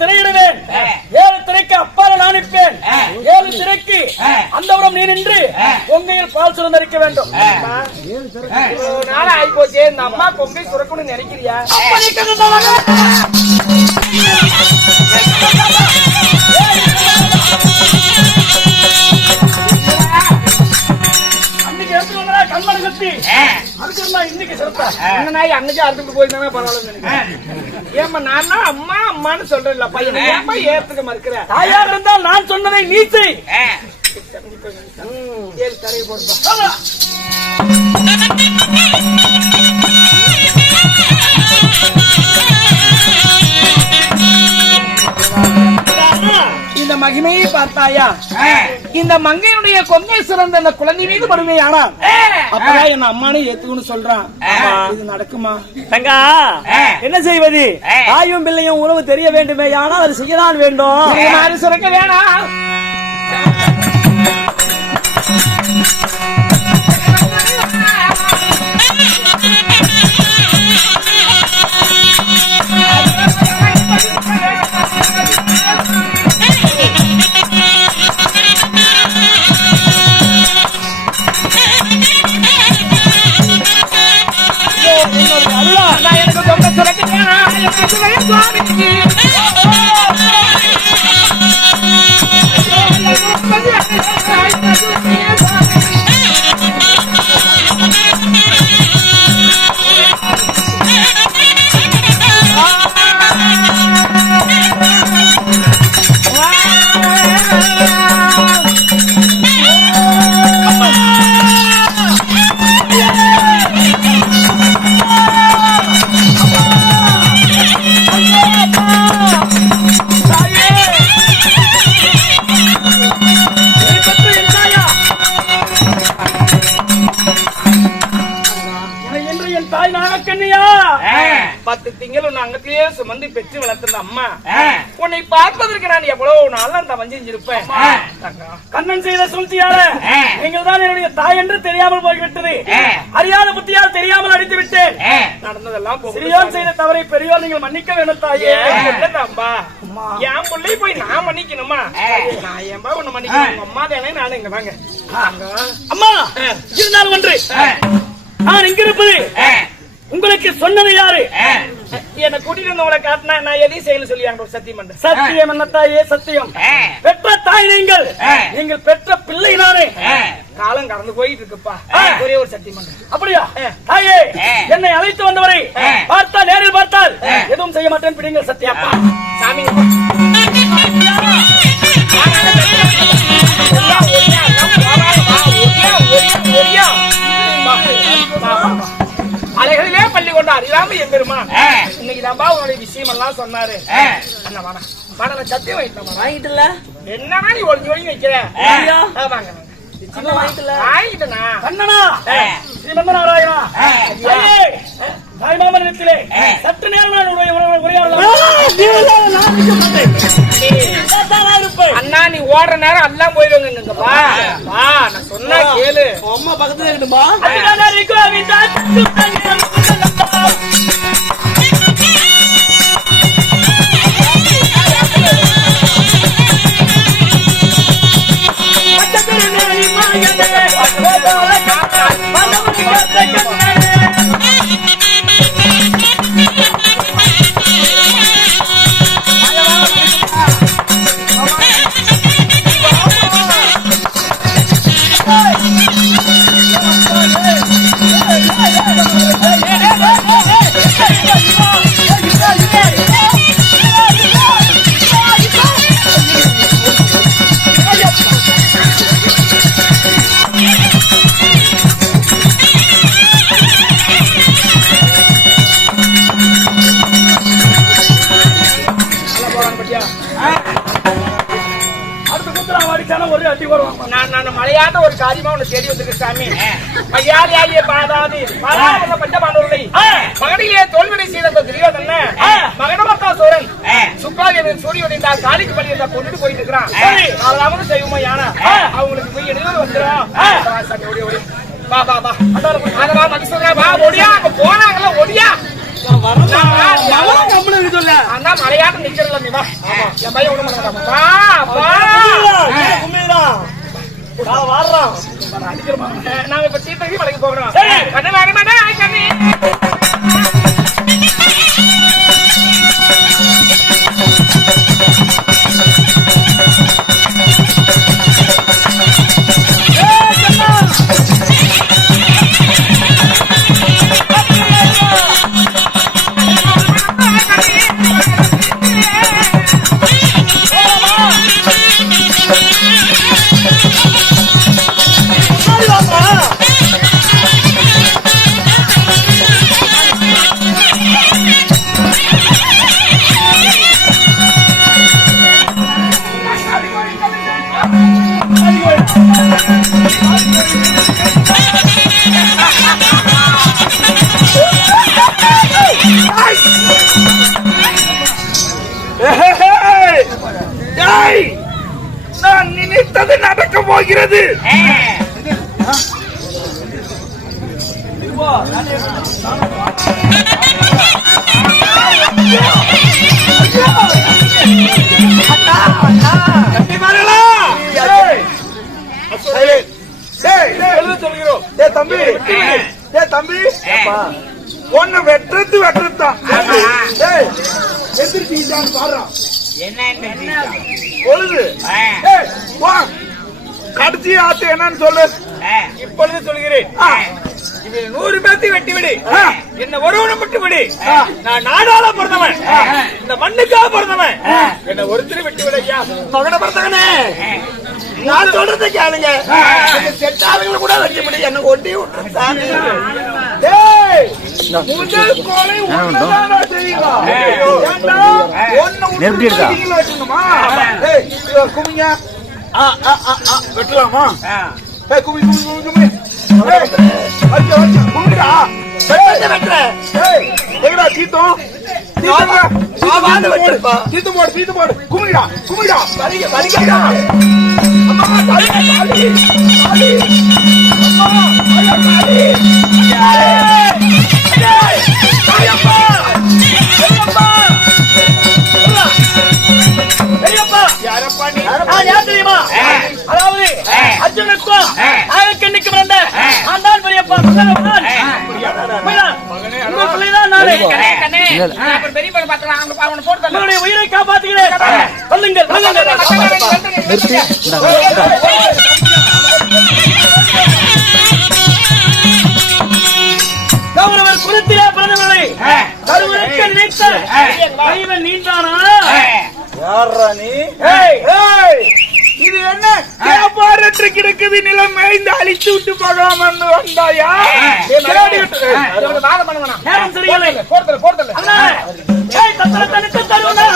திரையிடுவேன். 7 திரைக்கு அப்பால நான் நிற்பேன். 7 திரைக்கு அந்த உரம் நீ நின்று பொங்கையில் பால் சுரந்தரிக்க வேண்டும். நாளை ஆகி போச்சு. இந்த அம்மா பொங்கை சுரக்கணும்னு நினைக்கிறியா? கண்மணி கட்டி அதுக்கு இன்னைக்கு சிறப்பா நாய் அன்னைக்கு அறுத்துட்டு போயிருந்தாங்க பரவாயில்ல. ஏமா நான் அம்மா அம்மான்னு சொல்றேன் பையன் ஏமா ஏத்துக்க மறுக்கிற? தாயாக இருந்தால் நான் சொன்னதை நீ செய். தரையை போடுப்பா. இந்த மகிமையை பார்த்தாயா? இந்த மங்கையுடைய கொங்கை சிறந்த அந்த குழந்தை மீது படுமையானா அப்பதான் என்ன அம்மானே ஏத்துக்கணும்னு சொல்றான். இது நடக்குமா தங்கா? என்ன செய்வது? தாயும் பிள்ளையும் உறவு தெரிய வேண்டுமே, ஆனால் அது செய்யதான் வேண்டும். சுரக்க வேணாம். சுமந்து பெற்று வளர்த்த அம்மா உன்னை பார்ப்பதற்கு நான் எவ்வளவு நாள் அந்த வஞ்சிருப்பேன். கண்ணன் செய்த சூழ்ச்சியால நீங்கள் தான் என்னுடைய தாய் என்று தெரியாமல் போய்விட்டது. அறியாத புத்தியால் தெரியாமல் அடித்து விட்டேன். நடந்ததெல்லாம் சிறியோர் செய்த தவறை பெரியோர் நீங்கள் மன்னிக்க வேண்டும் தாயே. அம்பா என் பிள்ளை போய் நான் மன்னிக்கணுமா? நான் ஏன்பா உன்னை மன்னிக்கணும்? அம்மா தானே. நானும் இங்க வாங்க. அம்மா இருந்தாலும் ஒன்று, நான் இங்க இருப்பது உங்களுக்கு சொன்னது யாரு? என்ன கூட்டிட்டு வந்து உங்களை காட்டினா நான் எதையும் செய்யல சொல்லியாங்க. சத்தியம் பண்ண சத்தியம் என்ன தாயே? சத்தியம். பெற்ற தாய் நீங்கள், நீங்கள் பெற்ற பிள்ளை நானே. காலம் கடந்து போயிட்டு இருக்குப்பா. ஒரே ஒரு சத்தியம் பண்ண. அப்படியா தாயே? என்னை அழைத்து வந்தவரை பார்த்தால், நேரில் பார்த்தால் எதுவும் செய்ய மாட்டேன். பிடிங்கள் சத்தியம். சாமி அலைகளிலே பள்ளி கொண்டார் இல்லாம எம்பெருமா இன்னைக்கு தான்பா உன்னுடைய விஷயம் எல்லாம் சொன்னாரு. என்ன வாடா வாடா சத்தியம் வாங்கிட்டுல என்னன்னா நீ ஒளிஞ்சு ஒளிஞ்சு வைக்கிற? வாங்க வாங்கிட்டா கண்ணனா ஸ்ரீமந்தநாராயணா தாய்மாமனிடத்திலே சற்று நேரம் அண்ணா நீ ஓடுற நேரம் எல்லாம் போயிடுவாங்கப்பா. நான் சொன்னா கேளு. அம்மா பக்கத்துல இருக்குமா? மலையாட்ட ஒரு காரியமா உன்னை தேடி வந்திருக்கு சாமி. மகியாதியாகிய பாதாதி பஞ்சபாண்டவர்களை மகனிலே தோல்விடை செய்த துரியோதன மகனமர்த்தா சோரன் சுக்காதேவன் சூரியன் காலிக்கு பள்ளி இருந்தா கொண்டுட்டு போயிட்டு இருக்கிறான். நாலாவது செய்வோமா யானா அவங்களுக்கு போய் இடையூறு வந்துடும். வா வா வா அதெல்லாம் மகிழ்ச்சி வா ஒடியா. அங்க போனாங்கல்ல ஒடியா அதான் மலையாட்டம் நிக்கிறல நீ வா. என் பையன் விட மாட்டான். வா வா நாங்க இப்ப தீர்த்தகி மலைக்கு போகிறோம். கண்ணு வாங்க மாட்டேன் கண்ணு. நான் நினைத்தது நடக்க போகிறது. தம்பி ஒன்னு வெட்டுறது வெட்டுறதுதான். பொழுது கடைசி ஆசை என்னன்னு சொல்லு. இப்பொழுது சொல்கிறேன். இதில் 100 பேர்த்தை வெட்டி விடு, என்ன ஒருவனை மட்டும் விடு. நான் நாடால பிறந்தவன், இந்த மண்ணுக்காக பிறந்தவன், என்ன ஒருத்தரை வெட்டி விட. ஐயா மகனை பிறந்தவனே, நான் சொல்றதை கேளுங்க. செட்டாளங்களை கூட வெட்டி விடு, என்ன ஒட்டி விட்டு முதல் கொலை உண்மைதானா தெரியுமா? குமிங்க வெட்டலாமா? குமி குமி குமி தீத்தம் தீத்து போடு தீத்து போடு. குமிடா குமிடா அதாவது அர்ஜுனுக்கும் ஆயக்கண்ணிக்கு பிறந்த ஆண்டான் பெரியப்பா உங்களுடைய உயிரை காப்பாற்றுகிறேன். சொல்லுங்கள் கௌரவர் குலத்திலே பிறந்தவர்களை கருவறுக்க நினைத்த கைவன் நீண்டானா? யாரா நீ? இது என்ன வியாபாரத்து கிடக்குது? நிலம் மேய்ந்து அழித்து விட்டு போகாமன்னு வந்தாயா? சரியில்லை போர்த்தல் தனித்து தருவா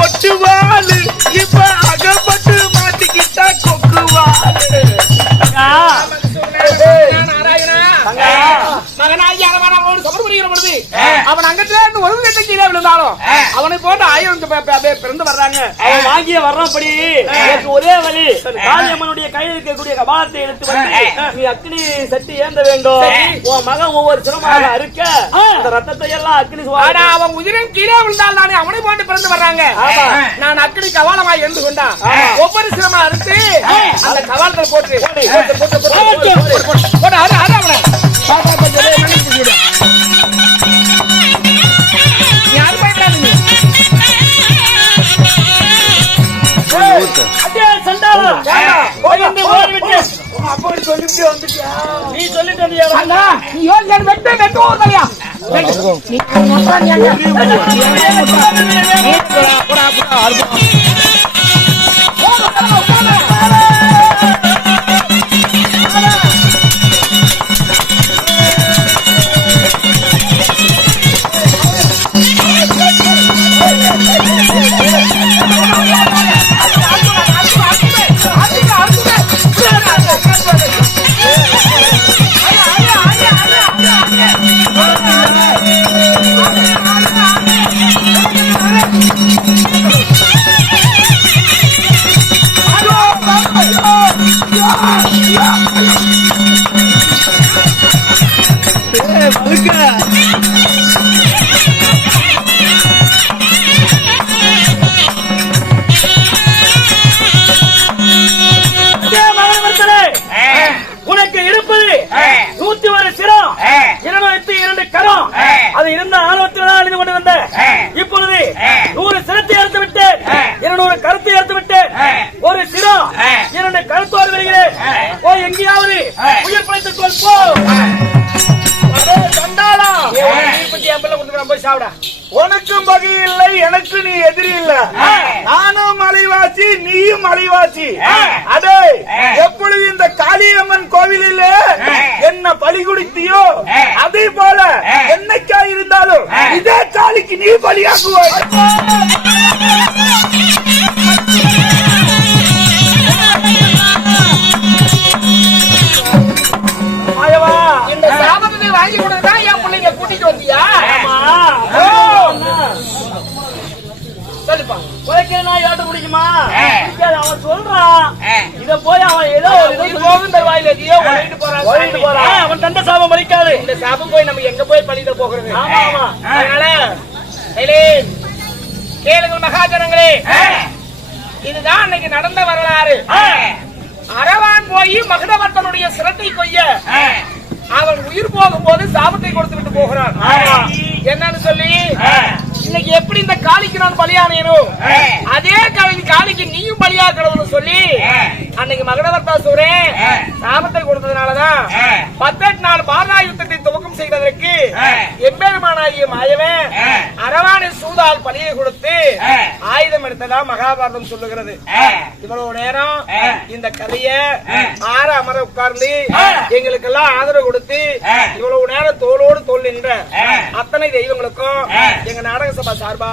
ஒட்டுவாளு இப்ப அகப்பட்டு மாட்டிக்கிட்டா கொக்குவாளு. மகனாகி அவன் சபர் புரிகிற பொழுது அவன் அங்கத்துல ஒரு கட்ட கீழே விழுந்தாலும் அவனை போட்டு 1000 பிறந்து வர்றாங்க. அவன் வாங்கிய வர்றபடி ஒரே வழி காளியம்மனுடைய கையில் இருக்கக்கூடிய கபாலத்தை எடுத்து வந்து நீ அக்னி சட்டி ஏந்த வேண்டும். உன் மகன் ஒவ்வொரு சிரமமாக அறுக்க அந்த ரத்தத்தை எல்லாம் அக்னி அவன் உதிரின் கீழே விழுந்தால் தானே அவனை போட்டு பிறந்து வர்றாங்க. நான் அக்னி கபாலமா இருந்து கொண்டான் ஒவ்வொரு சிரமம் அறுத்து அந்த கபாலத்தை போட்டு அடே சண்டாளா ஓடிந்து ஓடிவிட்டு அப்படி சொல்லிட்டு வந்துட்டியா? நீ சொல்லிட்டு வந்தியா அண்ணா, நீ யோசிச்சு வெட்டு ஊர்லையா? நீ உனக்கு இருப்பது 101 சிரம் 202 கரம் அது இருந்த ஆணவத்தில் அழிந்து கொண்டு வந்த இப்பொழுது 100 சிரத்தை எடுத்து விட்டேன் 200 கருத்தை எடுத்து விட்டேன் ஒரு சிரம் 2 கருத்தோடு வருகிறேன் போய் எங்கேயாவது உயிர் பிழைத்துக் கொள் போ சண்டாளா போய் சாப்பிடா. உனக்கும் பகை இல்லை, எனக்கு நீ எதிரி இல்ல. நானும் மலைவாசி, நீயும் மலைவாசி. அதே எப்பொழுது இந்த காளியம்மன் கோவிலிலே என்ன பலி குடித்தியோ அதே போல என்னைக்கா இருந்தாலும் இதே காளிக்கு நீ பலியாக்குவாய். இந்த சாபத்தை வாங்கி கொடுத்தா என் பிள்ளைங்க கூட்டிட்டு வந்தியா? சொல்லுப்பா. உழைக்கிறனா ஏட்ட முடியுமா? அவன் சொல்றான் இத போய் அவன் ஏதோ போகும் தருவாயில எதையோ உழைட்டு போறான். அவன் தந்த சாபம் அளிக்காது. இந்த சாபம் போய் நம்ம எங்க போய் பழித போகிறது? ஆமா ஆமா. அதனால கேளுங்கள் மகாஜனங்களே, இதுதான் அன்னைக்கு நடந்த வரலாறு. அரவான் போய் மகுடவர்த்தனுடைய சிரத்தை கொய்ய அவன் உயிர் போகும்போது சாபத்தை கொடுத்து விட்டு போகிறான். என்னன்னு சொல்லி இன்னைக்கு எப்படி இந்த காளிக்கு நான் பலியானேனோ அதே காளிக்கு நீயும் பலியாக்கணும்னு சொல்லி அன்னைக்கு மகுடவர்த்தாசூரே சாபத்தை கொடுத்ததுனாலதான் 18 நாள் பாரதா யுத்தத்தை துவக்கம் செய்வதற்கு எம்பெருமானாகிய மாயவன் அரவானை சூதால் பலியை கொடுத்து ஆயுதம் எடுத்ததா மகாபாரதம் சொல்லுகிறது. இவ்வளவு நேரம் இந்த கதைய ஆற அமர உட்கார்ந்து எங்களுக்கெல்லாம் ஆதரவு கொடுத்து இவ்வளவு நேரம் தோளோடு தோல் நின்ற அத்தனை தெய்வங்களுக்கும் எங்க நாடக சபா சார்பா